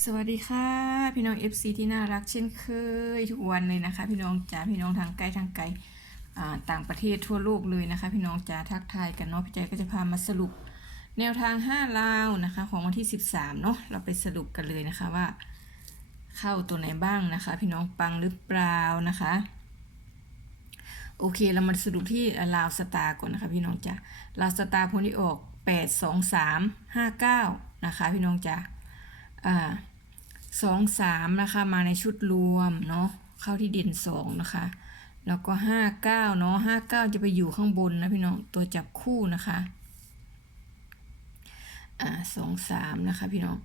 สวัสดีค่ะ พี่น้อง FC ที่น่ารักเช่นเคยทุกวันเลยนะคะ พี่น้องจ๋าพี่น้องทางใกล้ทางไกลต่างประเทศทั่วโลกเลยนะคะ พี่น้องจ๋าทักทายกันเนาะพี่ใจก็จะพามาสรุป แนวทาง 5 ลาวนะคะ ของวันที่ 13เนาะเราไปสรุปกันเลยนะคะว่า เข้าตัวไหนบ้างนะคะ พี่น้องปังหรือเปล่านะคะ โอเคเรามาสรุปที่ลาวสตาร์ก่อนนะคะ พี่น้องจ๋าลาวสตาร์ผลที่ออก 8 2 3 5 9 นะคะ พี่น้องจ๋า อ่าสองสามนะคะมาในชุดรวมเนาะเข้าที่เด่นสองนะคะแล้วก็ห้าเก้าเนาะห้าเก้าจะไปอยู่ข้างบนนะพี่น้องตัวจับคู่นะคะอ่าสองสามนะคะพี่น้อง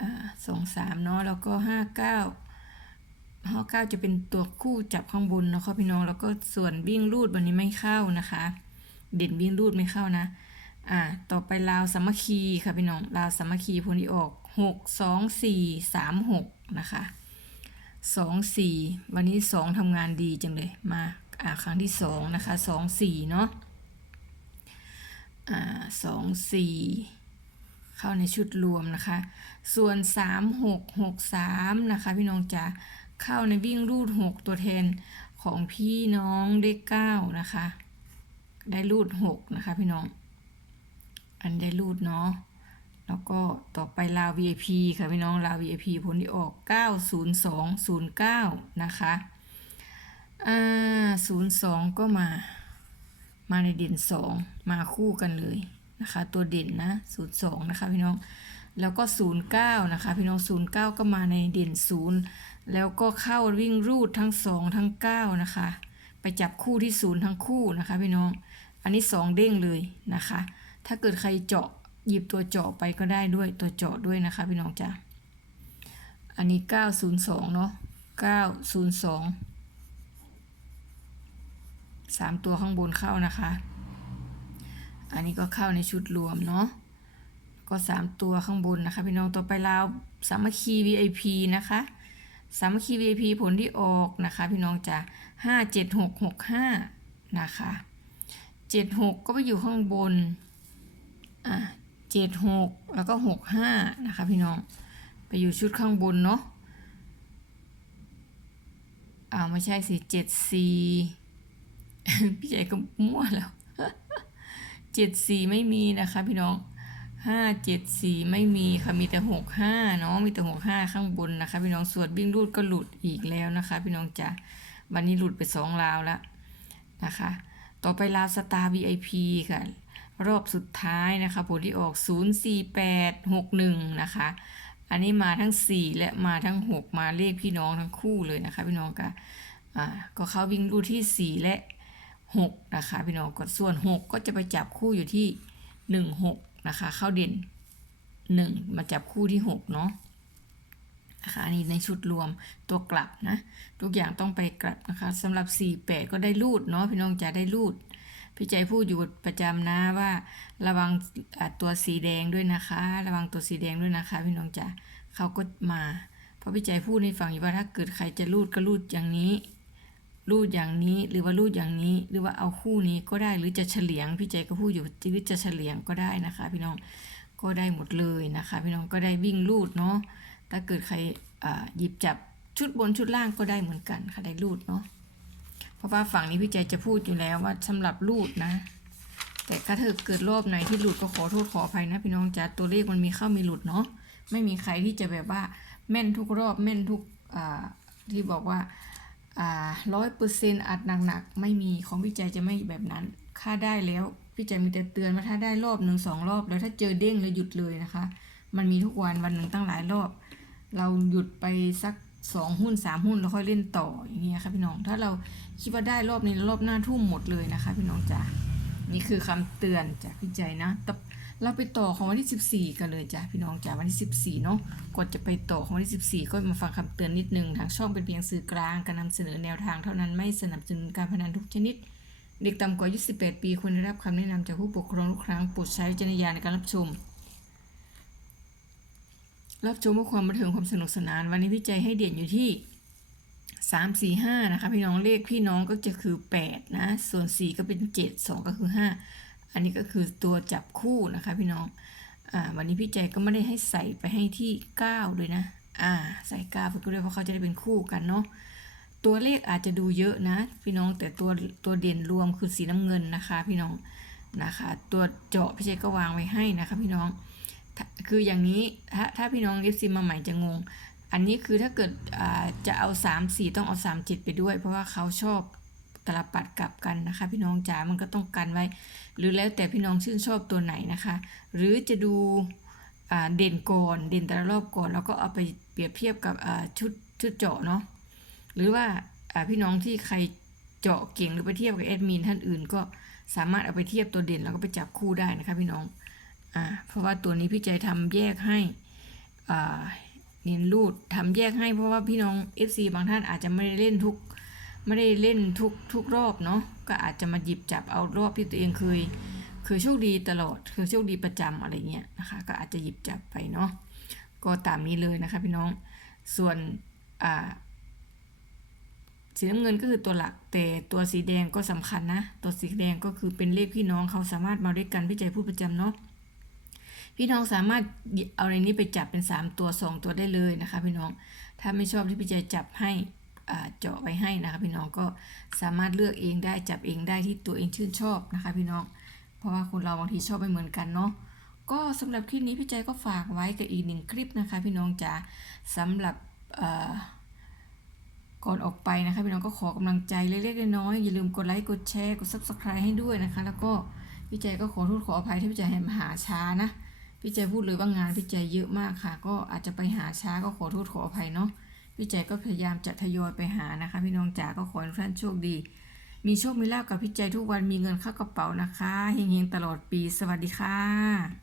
อ่าสองสามเนาะแล้วก็ห้าเก้าห้าเก้าจะเป็นตัวคู่จับข้างบนนะคะพี่น้องแล้วก็ส่วนวิ่งรูดวันนี้ไม่เข้านะคะ เด่นวิ่งรูดไม่เข้านะอ่าต่อไปลาวสามัคคีค่ะพี่น้องลาวสามัคคีผลที่ออก หกสองสี่สามหกนะคะสองสี่วันนี้สองทำงานดีจังเลยมาอ่าครั้งที่สองนะคะสองสี่เนาะอ่าสองสี่เข้าในชุดรวมนะคะ ส่วนสามหกหกสามนะคะพี่น้องจะเข้าในวิ่งรูดหกตัวแทนของพี่น้องเลขเก้านะคะ ได้รูดหกนะคะพี่น้อง อันได้รูดเนาะ แล้วก็ต่อไปลาว VIP ค่ะพี่น้องลาว VIP ผลที่ออก 90209 นะคะอ่า02 ก็มา มาในเด่น 2 มาคู่กันเลยนะคะ ตัวเด่นนะ 02 นะคะพี่น้อง แล้วก็ 09 นะคะพี่น้อง 09 ก็มาในเด่น 0 แล้วก็เข้าวิ่งรูดทั้ง 2 ทั้ง 9 นะคะ ไปจับคู่ที่ 0 ทั้งคู่นะคะพี่น้อง อันนี้ 2 เด้งเลยนะคะ ถ้าเกิดใครเจาะ หยิบตัวเจาะไปก็ได้ด้วยตัวเจาะด้วยนะคะพี่น้องจ้ะอันนี้ 902 เนาะ902 3 ตัวข้างบนเข้านะคะ อันนี้ก็เข้าในชุดรวมเนาะก็ 3 ตัวข้างบนนะคะ พี่น้องต่อไปลาวสามัคคี VIP นะคะสามัคคี VIP ผลที่ออกนะคะ พี่น้องจ้ะ57665 นะคะ 76 ก็ไปอยู่ข้างบน อะ เจ็ดหกแล้วก็หกห้านะคะพี่น้อง ไปอยู่ชุดข้างบนเนาะอ้าวไม่ใช่สิเจ็ดสี่พี่ใหญ่ก็มั่วแล้วเจ็ดสี่ไม่มีนะคะพี่น้องห้าเจ็ดสี่ไม่มีค่ะมีแต่หกห้าเนาะมีแต่หกห้าข้างบนนะคะ พี่น้องส่วนวิ่งรูดก็หลุดอีกแล้วนะคะ พี่น้องจ้ะวันนี้หลุดไปสองราวแล้วนะคะ ต่อไปราวสตาร์ VIP ค่ะ รอบสุดท้ายนะคะผลที่ออก 04861 นะคะ อันนี้มาทั้ง 4 และมาทั้ง 6 มาเลขพี่น้องทั้งคู่เลยนะคะพี่น้องก็อ่าก็เข้าวิ่งรูที่ 4 และ 6 นะคะพี่น้องกดส่วน 6 ก็จะไปจับคู่อยู่ที่ 1 6 นะคะ เข้าเด่น 1 มาจับคู่ที่ 6 เนาะนะคะอันนี้ในชุดรวมตัวกลับนะ ทุกอย่างต้องไปกลับนะคะสำหรับ 48 ก็ได้รูดเนาะพี่น้องจะได้รูด พี่ใจพูดอยู่ประจำนะว่า ระวังตัวสีแดงด้วยนะคะ ระวังตัวสีแดงด้วยนะคะ พี่น้องจ๋าเขาก็มา เพราะพี่ใจพูดในฝั่งอยู่ว่าถ้าเกิดใครจะรูดก็รูดอย่างนี้รูดอย่างนี้หรือว่ารูดอย่างนี้หรือว่าเอาคู่นี้ก็ได้หรือจะเฉลียงพี่ใจก็พูดอยู่หรือจะเฉลียงก็ได้นะคะ พี่น้องก็ได้หมดเลยนะคะ พี่น้องก็ได้วิ่งรูดเนาะถ้าเกิดใครหยิบจับชุดบนชุดล่างก็ได้เหมือนกันค่ะได้รูดเนาะ เพราะว่าฝั่งนี้พี่ใจจะพูดอยู่แล้วว่าสำหรับรูดนะ แต่ถ้าเธอเกิดรอบไหนที่หลุดก็ขอโทษขออภัยนะพี่น้องจ๋าตัวเลขมันมีเข้ามีหลุดเนาะไม่มีใครที่จะแบบว่าแม่นทุกรอบแม่นทุกที่บอกว่าอ่าร้อยเปอร์เซ็นต์อัดหนักๆไม่มีของพี่ใจจะไม่แบบนั้นค่าได้แล้วพี่ใจมีแต่เตือนว่าถ้าได้รอบหนึ่งสองรอบ แล้วถ้าเจอเด้งเลยหยุดเลยนะคะ มันมีทุกวันวันหนึ่งตั้งหลายรอบ เราหยุดไปสักสองหุ้นสามหุ้นแล้วค่อยเล่นต่ออย่างเงี้ยครับพี่น้อง ถ้าเรา คิดว่าได้รอบนี้รอบหน้าทุ่มหมดเลยนะคะพี่น้องจ๋านี่คือคำเตือนจากพี่ใจนะแต่เราไปต่อของวันที่ 14 กันเลยจ้ะพี่น้องจ๋าวันที่ 14 เนาะก่อนจะไปต่อของวันที่ 14 ก็มาฟังคำเตือนนิดนึงทางช่องเป็นเพียงสื่อกลางการนำเสนอแนวทางเท่านั้นไม่สนับสนุนการพนันทุกชนิด เด็กต่ำกว่าอายุ18 ปีควรได้รับคำแนะนำจากผู้ปกครองทุกครั้งโปรดใช้วิจารณญาณในการรับชม รับชมเพื่อความบันเทิงความสนุกสนาน วันนี้พี่ใจให้เด่นอยู่ที่ สามสี่ห้านะคะพี่น้องเลขพี่น้องก็จะคือแปดนะ ส่วนสี่ก็เป็นเจ็ดสองก็คือห้าอันนี้ก็คือตัวจับคู่นะคะพี่น้องอ่าวันนี้พี่ใจก็ไม่ได้ให้ใส่ไปให้ที่เก้าเลยนะอ่าใส่เก้าไปก็ด้วยเพราะเขาจะได้เป็นคู่กันเนาะตัวเลขอาจจะดูเยอะนะ พี่น้องแต่ตัวตัวเด่นรวมคือสีน้ำเงินนะคะ พี่น้องนะคะ ตัวเจาะพี่เจก็วางไว้ให้นะคะ พี่น้องคืออย่างนี้ถ้าถ้าพี่น้องเอฟซีมาใหม่จะงง อันนี้คือถ้าเกิดจะเอา 3 4 ต้องเอา 3 7 ไปด้วย เพราะว่าเขาชอบตลปัดกลับกันนะคะ พี่น้องจ๋ามันก็ต้องกันไว้ หรือแล้วแต่พี่น้องชื่นชอบตัวไหนนะคะ หรือจะดูเด่นก่อนเด่นแต่ละรอบก่อน แล้วก็เอาไปเปรียบเทียบกับชุดชุดเจาะเนาะหรือว่าพี่น้องที่ใครเจาะเก่งหรือไปเทียบกับแอดมินท่านอื่น ก็สามารถเอาไปเทียบตัวเด่นแล้วก็ไปจับคู่ได้นะคะพี่น้องอ่าเพราะว่าตัวนี้พี่ใจทำแยกให้อ่า เน้นรูดทำแยกให้เพราะว่าพี่น้อง FC บางท่านอาจจะไม่ได้เล่นทุกไม่ได้เล่นทุกทุกรอบเนาะก็อาจจะมาหยิบจับเอารอบที่ตัวเองเคยเคยโชคดีตลอดเคยโชคดีประจำอะไรเงี้ยนะคะ ก็อาจจะหยิบจับไปเนาะก็ตามนี้เลยนะคะพี่น้องส่วนอ่าสีน้ำเงินก็คือตัวหลัก แต่ตัวสีแดงก็สำคัญนะ ตัวสีแดงก็คือเป็นเลขพี่น้องเขาสามารถมาด้วยกันพี่ใจพูดประจำเนาะ พี่น้องสามารถเอาในนี้ไปจับเป็น 3 ตัว2ตัวได้เลยนะคะ พี่น้อง ถ้าไม่ชอบที่พี่ใจจับให้เจาะไว้ให้นะคะ พี่น้องก็สามารถเลือกเองได้จับเองได้ที่ตัวเองชื่นชอบนะคะ พี่น้อง เพราะว่าคนเราบางทีชอบไม่เหมือนกันเนาะ ก็สำหรับคลิปนี้พี่ใจก็ฝากไว้กับอีกหนึ่งคลิปนะคะ พี่น้องจ๋าสำหรับก่อนออกไปนะคะพี่น้องก็ขอกำลังใจเล็กๆน้อยๆอย่าลืมกดไลค์กดแชร์กด subscribe ให้ด้วยนะคะ แล้วก็พี่ใจก็ขอโทษขออภัยที่พี่ใจให้มหาช้านะ พี่ใจพูดเลยว่างานพี่ใจเยอะมากค่ะ ก็อาจจะไปหาช้าก็ขอโทษขออภัยเนาะพี่ใจก็พยายามจะทยอยไปหานะคะ พี่น้องจ๋าก็ขอให้ท่านโชคดี มีโชคมีลาภกับพี่ใจทุกวันมีเงินเข้ากระเป๋านะคะเฮงๆตลอดปีสวัสดีค่ะ